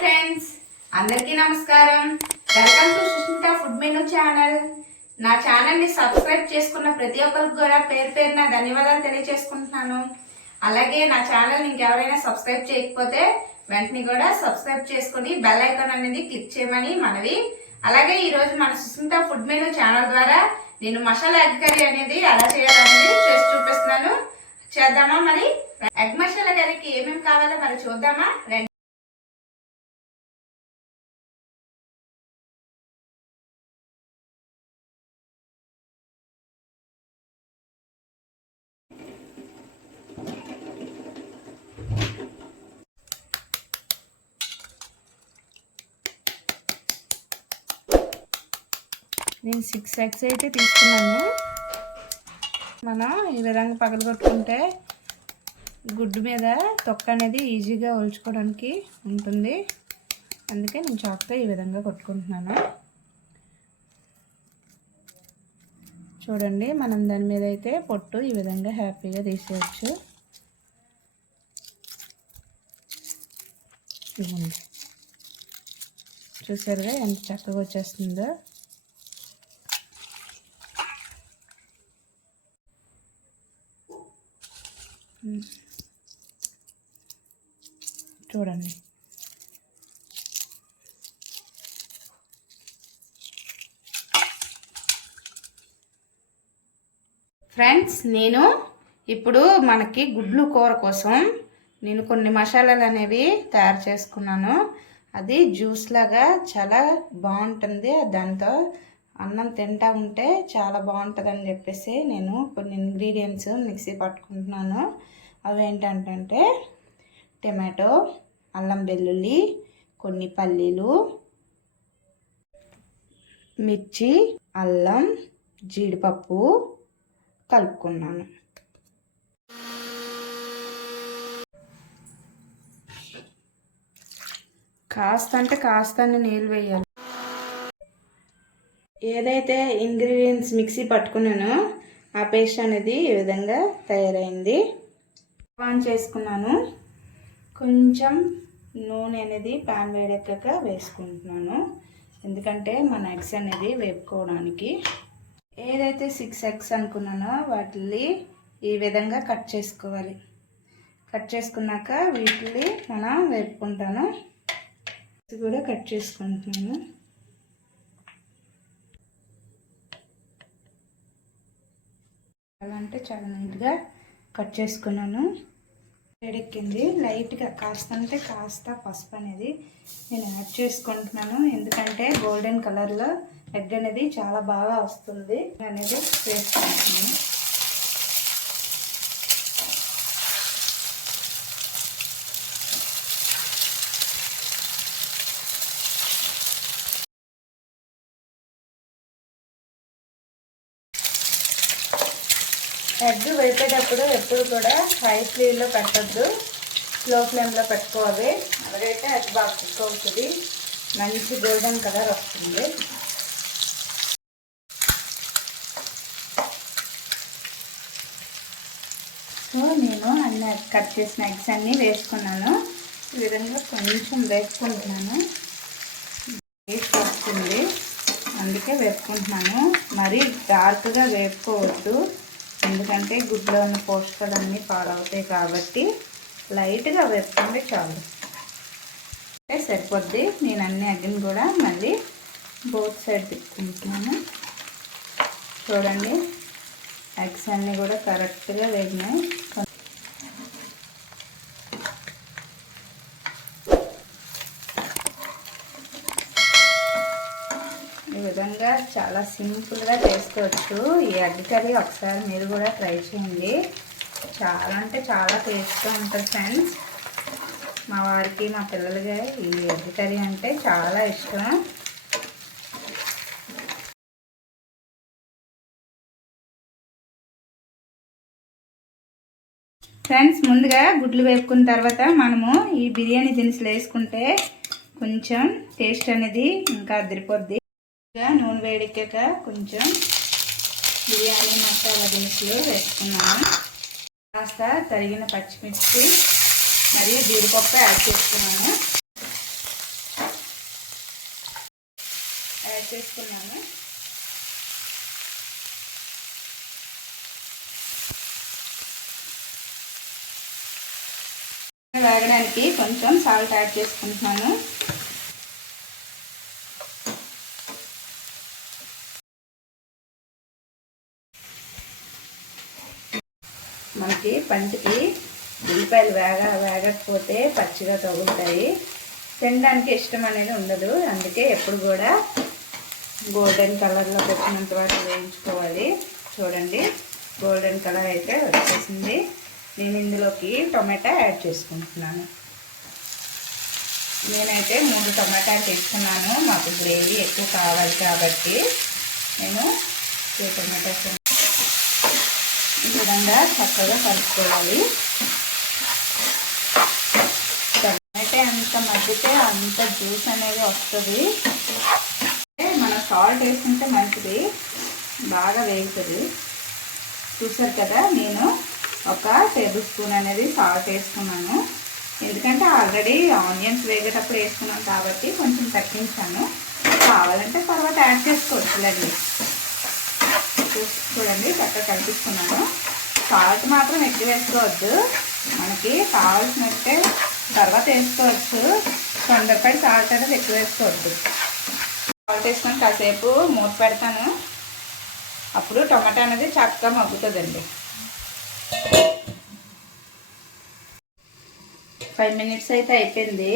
Friends, అందరికీ నమస్కారం. Welcome to Sushmita food menu channel. నా ఛానల్ని సబ్స్క్రైబ్ చేసుకున్న ప్రతి ఒక్కరికి కూడా పేరు పేరున ధన్యవాదాలు తెలియజేసుకుంటున్నాను. అలాగే నా ఛానల్ ఇంకెవరైనా సబ్స్క్రైబ్ చేయకపోతే వెంటనే కూడా సబ్స్క్రైబ్ చేసుకుని బెల్ ఐకాన్ అనేది క్లిక్ చేయమని మనవి. అలాగే ఈరోజు మన సుష్మిత ఫుడ్ మెనూ ఛానల్ ద్వారా నేను మసాలా ఎగ్ కర్రీ అనేది ఎలా చేయాలనేది చేసి చూపిస్తున్నాను. చేద్దామా? మరి ఎగ్ మసాలా కర్రీకి ఏమేమి కావాలో మరి చూద్దామా? నేను 6 eggs అయితే తీసుకున్నాను. మనం ఈ విధంగా పగలగొట్టుకుంటే గుడ్డు మీద తొక్క అనేది ఈజీగా ఒలుచుకోవడానికి ఉంటుంది. అందుకే నేను చాక్తో ఈ విధంగా కొట్టుకుంటున్నాను. చూడండి, మనం దాని మీద అయితే పొట్టు ఈ విధంగా హ్యాపీగా తీసేయచ్చు. చూసారుగా ఎంత చక్కగా వచ్చేస్తుందో. చూడండి, ఫ్రెండ్స్, నేను ఇప్పుడు మనకి గుడ్లు కూర కోసం నేను కొన్ని మసాలాలు అనేవి తయారు చేసుకున్నాను. అది జ్యూస్ లాగా చాలా బాగుంటుంది. దాంతో అన్నం తింటా ఉంటే చాలా బాగుంటుందని చెప్పేసి నేను కొన్ని ఇంగ్రీడియంట్స్ మిక్సీ పట్టుకుంటున్నాను. అవి ఏంటంటే టమాటో, అల్లం వెల్లుల్లి, కొన్ని పల్లీలు, మిర్చి, అల్లం, జీడిపప్పు కలుపుకున్నాను. కాస్త నీళ్ళు వేయాలి. ఏదైతే ఇంగ్రీడియంట్స్ మిక్సీ పట్టుకున్నానో ఆ పేస్ట్ అనేది ఈ విధంగా తయారైంది. ఆన్ చేసుకున్నాను. కొంచెం నూనె అనేది ప్యాన్ వేడెక్కాక వేసుకుంటున్నాను, ఎందుకంటే మన ఎగ్స్ అనేది వేపుకోవడానికి. ఏదైతే 6 eggs అనుకున్నానో వాటిని ఈ విధంగా కట్ చేసుకోవాలి. కట్ చేసుకున్నాక వీటిని మనం వేపుకుంటాను. కూడా కట్ చేసుకుంటున్నాను. అంటే చాలా నీట్గా కట్ చేసుకున్నాను. వేడెక్కింది. లైట్గా కాస్త పసుపు అనేది నేను యాడ్ చేసుకుంటున్నాను, ఎందుకంటే గోల్డెన్ కలర్లో ఎగ్ అనేది చాలా బాగా వస్తుంది అనేది వేసుకుంటున్నాను. ఎగ్ వేపేటప్పుడు ఎప్పుడు కూడా హై ఫ్లేమ్లో పెట్టద్దు, స్లో ఫ్లేమ్లో పెట్టుకోవాలి. అలాగైతే ఎగ్ బాగా కుక్ అవుతుంది, మంచి గోల్డెన్ కలర్ వస్తుంది. సో నేను అన్ని కట్ చేసిన ఎగ్స్ అన్నీ వేసుకున్నాను. ఈ విధంగా కొంచెం వేసుకుంటున్నాను. టేస్ట్ వస్తుంది, అందుకే వేపుకుంటున్నాను. మరీ డార్క్గా వేపుకోవద్దు, ఎందుకంటే గుడ్లో ఉన్న పోషకాలన్నీ పాడవుతాయి కాబట్టి లైట్గా వేపుకుంటే చాలు, సరిపోద్ది. నేను అన్ని ఎగ్ని కూడా మళ్ళీ బోత్ సైడ్ తిప్పుకుంటున్నాను. చూడండి, ఎగ్స్ అన్నీ కూడా కరెక్ట్గా వేగినాయి. ఈ విధంగా చాలా సింపుల్గా చేసుకోవచ్చు ఈ ఎగ్ కర్రీ. ఒకసారి మీరు కూడా ట్రై చేయండి. చాలా అంటే చాలా టేస్ట్గా ఉంటుంది ఫ్రెండ్స్. మా వారికి మా పిల్లలకి ఈ ఎగ్ కర్రీ అంటే చాలా ఇష్టం. ఫ్రెండ్స్, ముందుగా గుడ్లు వేపుకున్న తర్వాత మనము ఈ బిర్యానీ దినుసులు వేసుకుంటే కొంచెం టేస్ట్ అనేది ఇంకా అదిరిపోద్ది. నూనె వేడెక్కాక కొంచెం బిర్యానీ మసాలా దినుసులు వేసుకున్నాను. కాస్త తరిగిన పచ్చిమిర్చి మరియు జీడిపప్పు యాడ్ చేసుకున్నాను. యాడ్ చేసుకున్నాను. వేగడానికి కొంచెం సాల్ట్ యాడ్ చేసుకుంటున్నాను. మనకి పంటికి ఉల్లిపాయలు వేగకపోతే పచ్చిగా తగులుతాయి, తినడానికి ఇష్టం అనేది ఉండదు. అందుకే ఎప్పుడు కూడా గోల్డెన్ కలర్లోకి వచ్చినంత వరకు వేయించుకోవాలి. చూడండి, గోల్డెన్ కలర్ అయితే వచ్చేసింది. నేను ఇందులోకి టొమాటో యాడ్ చేసుకుంటున్నాను. నేనైతే 3 టొమాటాలు తీసుకున్నాను. మాకు గ్రేవీ ఎక్కువ కావాలి కాబట్టి నేను 2 టొమాటోస్ ఈ విధంగా చక్కగా కలుపుకోవాలి. టొమాటో ఎంత మగ్గితే అంత జ్యూస్ అనేది వస్తుంది. మనం సాల్ట్ వేసుకుంటే మంచిది, బాగా వేగుతుంది. చూసారు కదా, నేను 1 టేబుల్ స్పూన్ అనేది సాల్ట్ వేసుకున్నాను. ఎందుకంటే ఆల్రెడీ ఆనియన్స్ వేగేటప్పుడు వేసుకున్నాం కాబట్టి కొంచెం తగ్గించాను. కావాలంటే తర్వాత యాడ్ చేసుకోవచ్చులేండి. చూడండి, చక్కగా కలిపిస్తున్నాను. సాల్ట్ మాత్రం ఎక్కువ వేసుకోవద్దు, మనకి కావాల్సినట్టే తర్వాత వేసుకోవచ్చు. కొందరిపై సాల్ట్ అనేది ఎక్కువ వేసుకోవద్దు. సాల్ట్ వేసుకొని కాసేపు మూత పెడతాను. అప్పుడు టొమాటో అనేది చక్కగా మగ్గుతుందండి. 5 మినిట్స్ అయితే అయిపోయింది.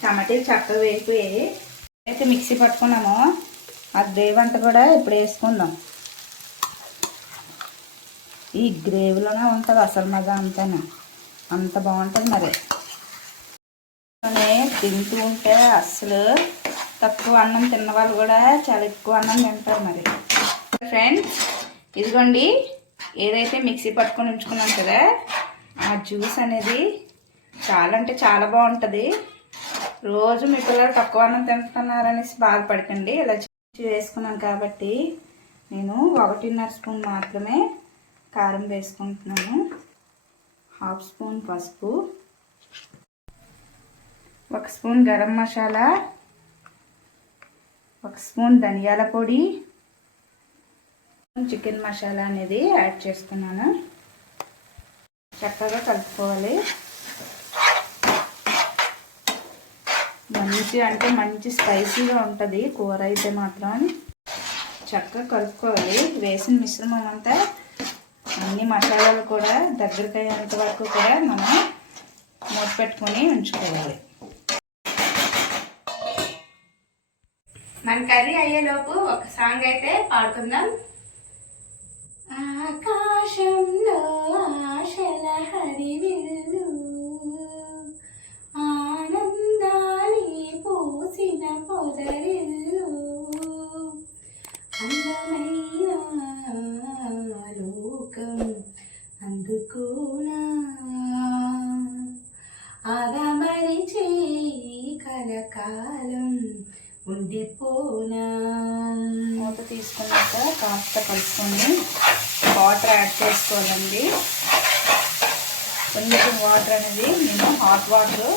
టమాటాలు చక్కగా వేగిపోయాయి. అయితే మిక్సీ పట్టుకున్నాము, ఆ గ్రేవీ అంతా కూడా ఇప్పుడు వేసుకుందాం. ఈ గ్రేవీలోనే ఉంటుంది అసలు మజా అంతానే, అంత బాగుంటుంది. మరి తింటూ ఉంటే అస్సలు తక్కువ అన్నం తిన్న వాళ్ళు కూడా చాలా ఎక్కువ అన్నం తింటారు. మరి ఫ్రెండ్స్, ఇదిగోండి, ఏదైతే మిక్సీ పట్టుకొని ఉంచుకున్నాం కదా, ఆ జ్యూస్ అనేది చాలా అంటే చాలా బాగుంటుంది. రోజు మీ పిల్లలు తక్కువ అన్నం తింటున్నారనేసి బాధపడకండి. ఇలా వేసుకున్నాను కాబట్టి నేను 1.5 స్పూన్ మాత్రమే కారం వేసుకుంటున్నాను. 1/2 స్పూన్ పసుపు, 1 స్పూన్ గరం మసాలా, 1 స్పూన్ ధనియాల పొడి, చికెన్ మసాలా అనేది యాడ్ చేసుకున్నాను. చక్కగా కలుపుకోవాలి. మంచి స్పైసీగా ఉంటుంది కూర అయితే మాత్రం. చక్కగా కలుపుకోవాలి. వేసిన మిశ్రమం అంతా అన్ని మసాలాలు కూడా దగ్గరికి అయ్యేంత వరకు కూడా మనం మూత పెట్టుకొని ఉంచుకోవాలి. మన కర్రీ అయ్యేలోపు ఒక సాంగ్ అయితే పాడుకుందాం. ఆకాశంలో ఆశల హరివిల్లు, ఆనందాలి పూసిన పొదరిల్లు, అందమైన లోకం అందుకోనా, ఆదమరిచే కలకాలం ఉండిపోనా. మూత తీసుకున్నాక కాస్త కలుపుకొని వాటర్ యాడ్ చేసుకోవాలండి. కొంచెం వాటర్ అనేది నేను హాట్ వాటర్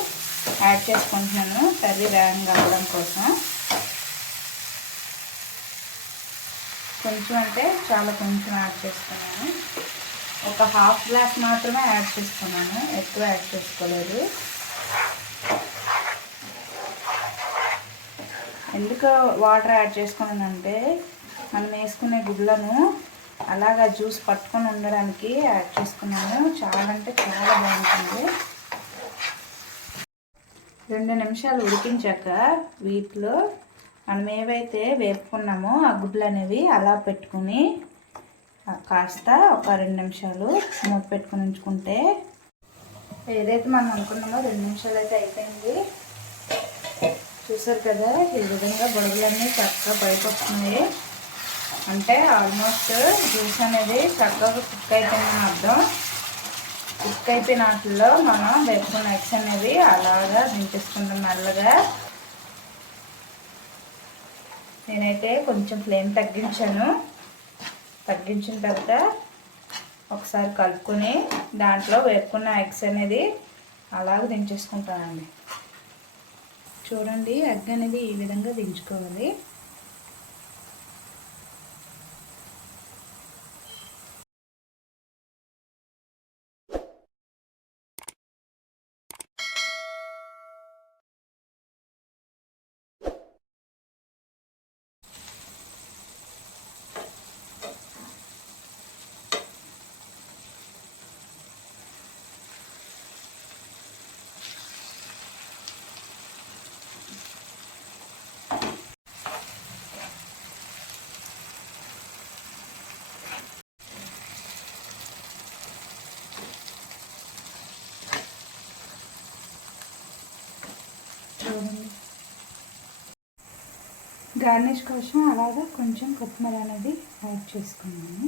యాడ్ చేసుకుంటున్నాను కర్రీ వేగంగా అవ్వడం కోసం. కొంచెం అంటే చాలా కొంచెం యాడ్ చేసుకున్నాను. ఒక 1/2 గ్లాస్ మాత్రమే యాడ్ చేసుకున్నాను, ఎక్కువ యాడ్ చేసుకోలేదు. ఎందుకు వాటర్ యాడ్ చేసుకున్నానంటే మనం వేసుకునే గుడ్లను అలాగా జ్యూస్ పట్టుకొని ఉండడానికి యాడ్ చేసుకున్నాను. చాలా అంటే చాలా బాగుంటుంది. 2 నిమిషాలు ఉడికించాక వీటిలో మనం ఏవైతే వేపుకున్నామో ఆ గుడ్లు అనేవి అలా పెట్టుకుని కాస్త ఒక 2 నిమిషాలు మూత పెట్టుకుని ఉంచుకుంటే, ఏదైతే మనం అనుకున్నామో 2 నిమిషాలు అయితే అయిపోయింది. చూసారు కదా, ఈ విధంగా బొడుగులన్నీ చక్కగా బయట వస్తున్నాయి. అంటే ఆల్మోస్ట్ జ్యూస్ అనేది చక్కగా కుక్ అయిపోయిందని అర్థం. కుక్ అయిపోయిన వాటిల్లో మనం వేపుకున్న ఎగ్స్ అనేవి అలాగా దించేసుకుంటాం మెల్లగా. నేనైతే కొంచెం ఫ్లేమ్ తగ్గించాను. తగ్గించిన తర్వాత ఒకసారి కలుపుకొని దాంట్లో వేపుకున్న ఎగ్స్ అనేది అలాగ దించేసుకుంటానండి. చూడండి, ఎగ్ అనేది ఈ విధంగా దించుకోవాలి. గార్నిష్ కోసం అలాగా కొంచెం కొత్తిమీర అనేది యాడ్ చేసుకున్నాను.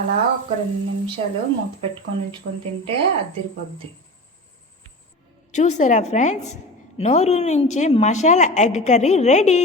అలా ఒక 2 నిమిషాలు మూత పెట్టుకొని ఉంచుకొని తింటే అదిరిపోద్ది. చూసారా ఫ్రెండ్స్, నోరు నుంచి మసాలా ఎగ్ కర్రీ రెడీ.